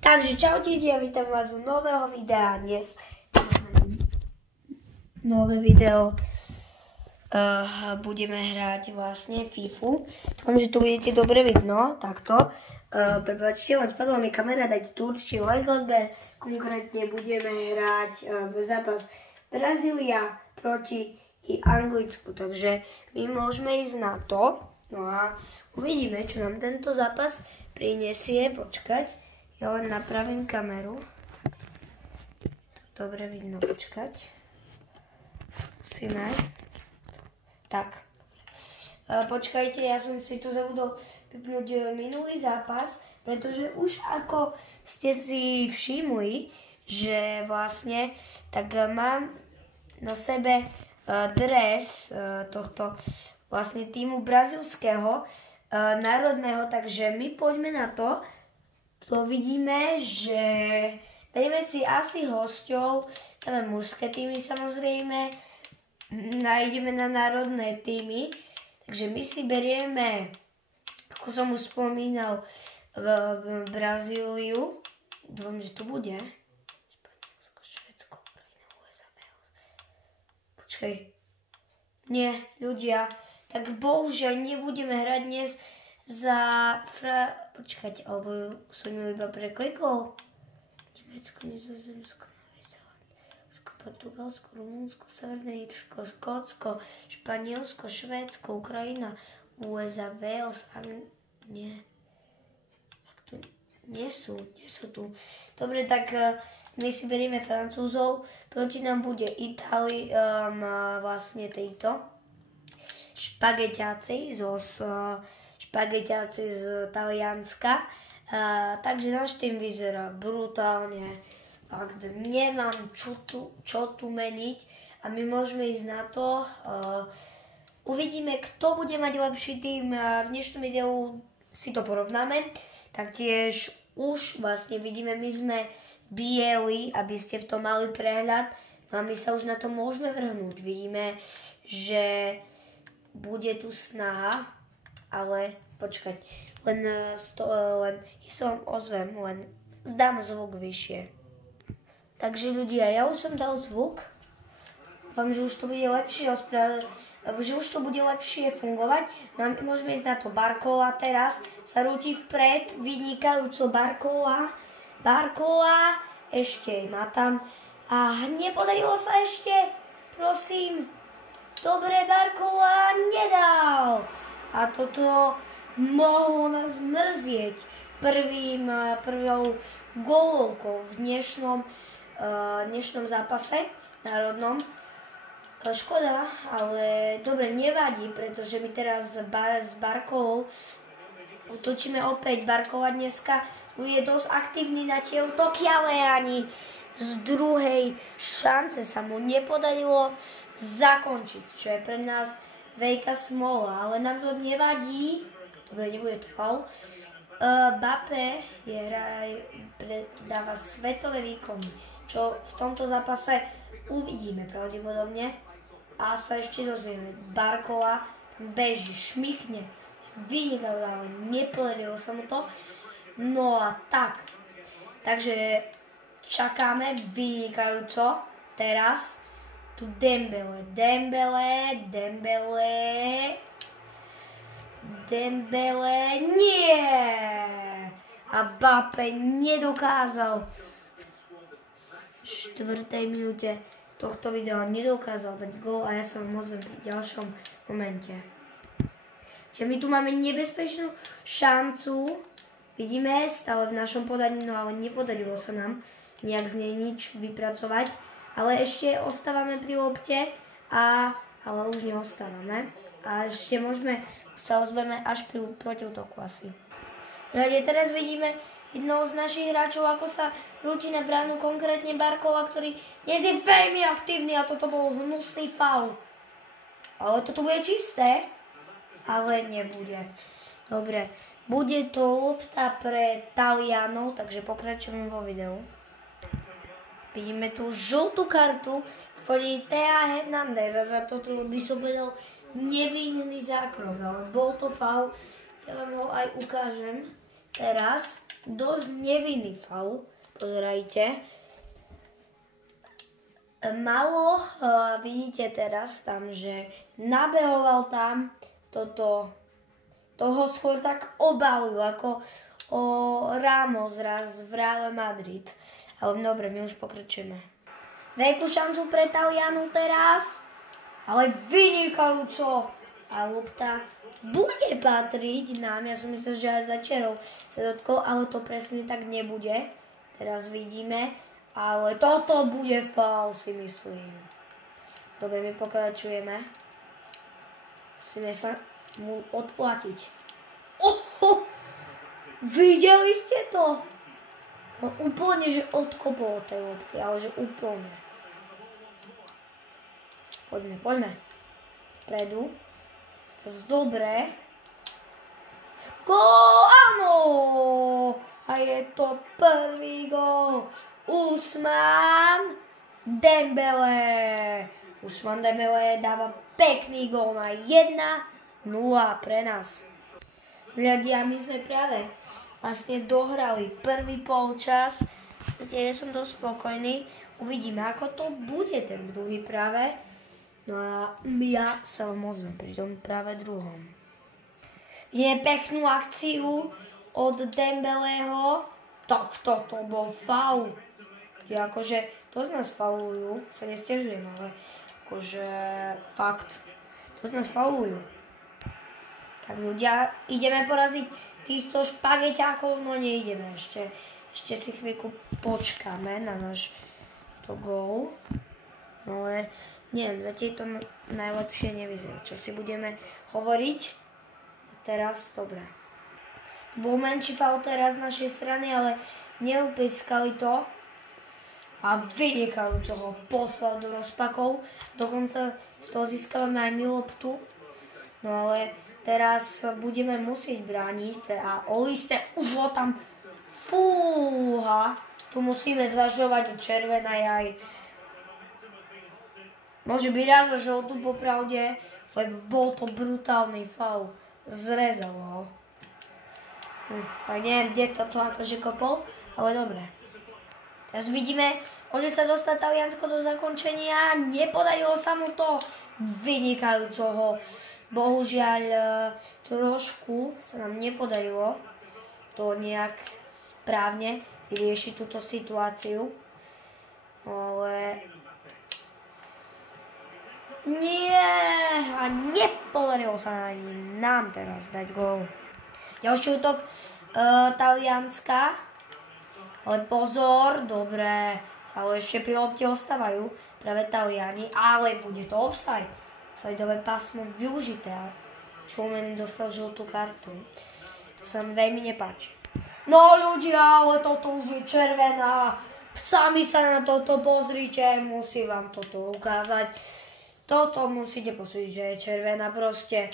Takže čaute, ja vítam vás u nového videa. Dnes nové video. Budeme hrať vlastne FIFU. Dúfam, že to budete dobre vidno. Takto. Prepáčte, len spadla mi kamera, dajte tu určite like odber. Konkrétne budeme hrať zápas Brazília proti Anglicku. Takže my môžeme ísť na to. No a uvidíme, čo nám tento zápas prinesie. Počkať. Ja len napravím kameru. To dobre vidno, počkať. Skúsime. Tak. Počkajte, ja som si tu zabudol vypnúť minulý zápas, pretože už ako ste si všimli, že vlastne tak mám na sebe dres tohto vlastne týmu brazílskeho národného, takže my poďme na to. To vidíme, že berieme si asi hosťov, dáme mužské týmy samozrejme, nájdeme na národné týmy, takže my si berieme, ako som už spomínal, Brazíliu, dúfam, že tu bude, Španielsko, Švédsko, Ukrajina, USA, Wales. Počkaj, nie, ľudia, tak bohužiaľ nebudeme hrať dnes za počkať, alebo som ju iba preklikol. Nemecko, Nizozemsko, Nový Zéland, Portugalsko, Rumunsko, Severné Írsko, Škótsko, Španielsko, Švédsko, Ukrajina, USA, Wales, nie. Nie sú tu. Dobre, tak my si berieme Francúzov, proti nám bude vlastne tejto špagetiaci z Talianska. Takže náš tým vyzerá brutálne. Fakt nemám čo tu meniť a my môžeme ísť na to. Uvidíme, kto bude mať lepší tým. V dnešnom videu si to porovnáme. Taktiež už vlastne vidíme, my sme bieli, aby ste v tom mali prehľad. No a my sa už na to môžeme vrhnúť. Vidíme, že bude tu snaha, ale počkať, len ja sa vám ozvem, len dám zvuk vyššie. Takže ľudia, ja už som dal zvuk, dúfam, že už to bude lepšie fungovať. No, môžeme ísť na to. Barcola teraz sa rúti vpred, vynikajúco Barcola, ešte má tam, a nepodarilo sa ešte, prosím. Dobre, Barcola nedal. A toto mohlo nás mrzieť prvou gólovkou v dnešnom zápase národnom. Škoda, ale dobre, nevadí, pretože my teraz s Barcolou utočíme opäť. Barcola dneska je dosť aktívny na tie útoky, ale ani z druhej šance sa mu nepodarilo zakončiť, čo je pre nás veľká smola, ale nám to nevadí. Dobre, nebude to faul. Mbappé dáva svetové výkony, čo v tomto zápase uvidíme pravdepodobne a sa ešte dozvieme. Barcola beží, šmykne, vynikal, ale nepodarilo sa mu to. No a tak. Takže čakáme vynikajúco. Teraz tu Dembele, nie! A Mbappé nedokázal v 4. minúte tohto videa nedokázal dať gól a ja sa vám ozvem pri ďalšom momente. Čiže my tu máme nebezpečnú šancu, vidíme, stále v našom podaní, no ale nepodarilo sa nám nejak z nej nič vypracovať. Ale ešte ostávame pri lopte, ale už neostávame. A ešte sa ozveme až pri protiútoku asi. Teraz vidíme jednoho z našich hráčov, ako sa rúti na bránu, konkrétne Barcola, ktorý dnes je veľmi aktívny a toto bol hnusný faul. Ale toto bude čisté, ale nebude. Dobre, bude to lopta pre Talianov, takže pokračujeme vo videu. Vidíme tu žltú kartu v podí Thea Hernandeza, za toto by som povedal nevinný zákrok, ale bol to faul. Ja vám ho aj ukážem. teraz dosť nevinný faul. Pozerajte. Malo, vidíte teraz tam, že nabehoval tam toho skôr tak obalil, ako o Ramos raz v Real Madrid. Ale dobre, my už pokračujeme. Veľkú šancu pre Talianu teraz, ale vynikajúco. A lopta bude patriť nám, ja som myslel, že aj za čerov sa dotkol, ale to presne tak nebude. Teraz vidíme, ale toto bude faul, si myslím. Dobre, my pokračujeme. Musíme sa mu odplatiť. Videli ste to? No, úplne, že odkopol od tej lopty, ale že úplne. Poďme. Predu. Dobre. Gól! Áno! A je to prvý gól. Ousmane Dembélé. Ousmane Dembélé dáva pekný gól na 1-0 pre nás. Ľudia, my sme práve vlastne dohrali prvý polčas. Ja som dosť spokojný. Uvidíme, ako to bude ten druhý práve. No a ja sa vám ozvem pri tom práve druhom. Je peknú akciu od Dembélého. Tak toto bol faul. Akože to z nás faulujú, sa nesťažujem, ale akože fakt, to z nás faulujú. Tak ľudia, ideme poraziť týchto špageťákov, no neideme ešte. Ešte si chvíľku počkáme na náš gól. No ale neviem, zatiaľ to najlepšie nevyzerá. Čo si budeme hovoriť? A teraz, dobre. To bol menší faul teraz z našej strany, ale neupískali to. A vynikajúco ho poslal do rozpakov. Dokonca z toho získavame aj my loptu. No ale teraz budeme musieť brániť. A Olise už ho tam fúha. Tu musíme zvažovať o červenej aj. Môže byť raz a žltú popravde, lebo bol to brutálny faul. Zrezal ho. Tak neviem, kde toto akože kopol, ale dobre. Teraz vidíme, môže sa dostať Taliansko do zakončenia. Nepodarilo sa mu to vynikajúcoho. Bohužiaľ, trošku sa nám nepodarilo to nejak správne vyriešiť túto situáciu. Ale nie, a nepodarilo sa ani nám teraz dať gól. Ďalší útok Talianska. Ale pozor, dobre, ale ešte pri lopte ostávajú práve Taliani, ale bude to offside. Offsideové pásmo využité. Tchouaméni dostal žltú kartu. To sa mi veľmi nepáči. No ľudia, ale toto už je červená. Sami sa na toto pozrite, musím vám toto ukázať. Toto musíte posúdiť, že je červená, proste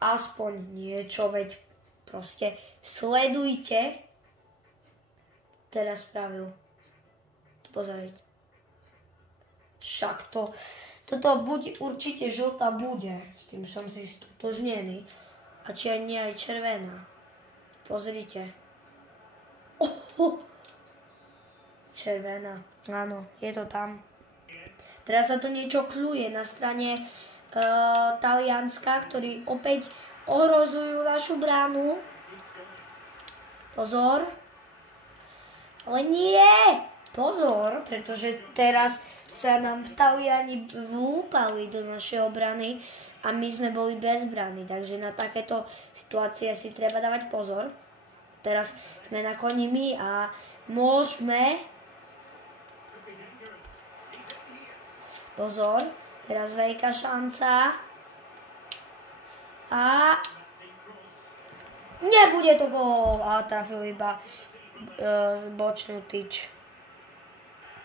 aspoň niečo, veď proste sledujte. Teraz spravil. Pozrieť. Však toto buď určite žltá bude. S tým som si stotožnený. A či aj nie aj červená. Pozrite. Červená. Áno, je to tam. Teraz sa tu niečo kľuje na strane Talianska, ktorí opäť ohrozujú našu bránu. Pozor. Ale nie! Pozor, pretože teraz sa nám Taliani vlúpali do našej obrany a my sme boli bez brany. Takže na takéto situácie si treba dávať pozor. Teraz sme na koni my a môžeme. Pozor, teraz veľká šanca. A nebude to gól. A trafil iba bočnú tyč.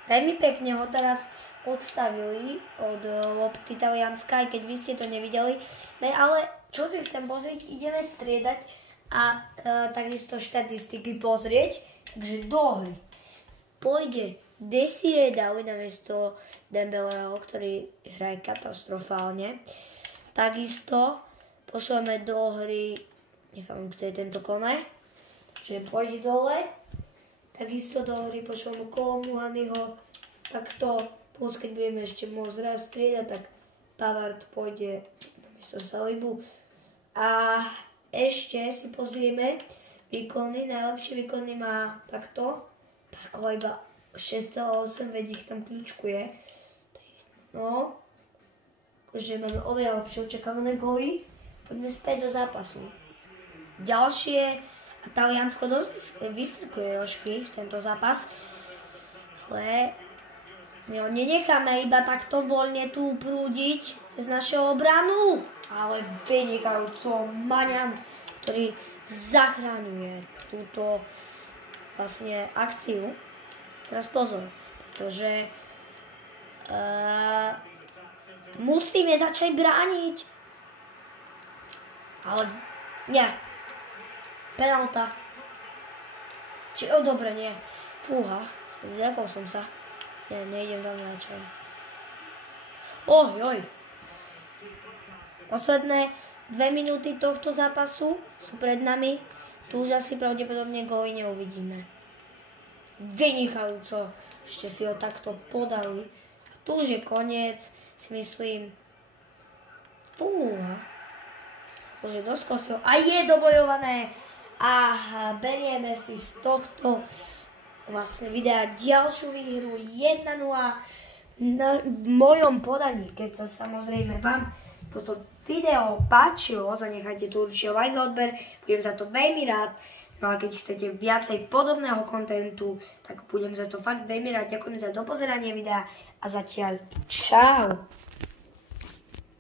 Veľmi pekne ho teraz odstavili od lopty Talianska, aj keď vy ste to nevideli. Ale čo si chcem pozrieť, ideme striedať a takisto štatistiky pozrieť. Takže do hry pôjde Desiré Doué namiesto Dembélého, ktorý hraje katastrofálne. Takisto pošleme do hry, nechám, kto je tento Koné. že pôjde dole. Takisto do hry pošlom Kolomuhanyho. Takto, plus keď budeme ešte môcť raz striedať, tak Pavard pôjde namiesto Salibu. A ešte si pozrieme výkony. Najlepšie výkony má takto. Parkoval iba 6,8, veď ich tam kľúčkuje. No, akože máme oveľa lepšie očakávané góly. Poďme späť do zápasu. Ďalšie, a Taliansko dosť vystrkuje rožky v tento zápas. Ale my ho nenecháme iba takto voľne tu prúdiť cez našu obranu. Ale vynikajúco Maňan, ktorý zachraňuje túto vlastne akciu. Teraz pozor, pretože musíme začať brániť. Ale nie. Penálta. Či odobrenie. Fúha, zľakol som sa. Nie, nejdem tam radšej. Ojoj. Posledné 2 minúty tohto zápasu sú pred nami. Tu už asi pravdepodobne góly neuvidíme. Vynikajúco. Ešte si ho takto podali. Tu už je koniec, si myslím. Fúha. Už je dosť kosil. A je dobojované. A berieme si z tohto vlastne videa ďalšiu výhru 1-0 v mojom podaní. Keď sa samozrejme vám toto video páčilo, zanechajte tu určite like a odber, budem za to veľmi rád. No a keď chcete viacej podobného kontentu, tak budem za to fakt veľmi rád. Ďakujem za dopozeranie videa a zatiaľ čau.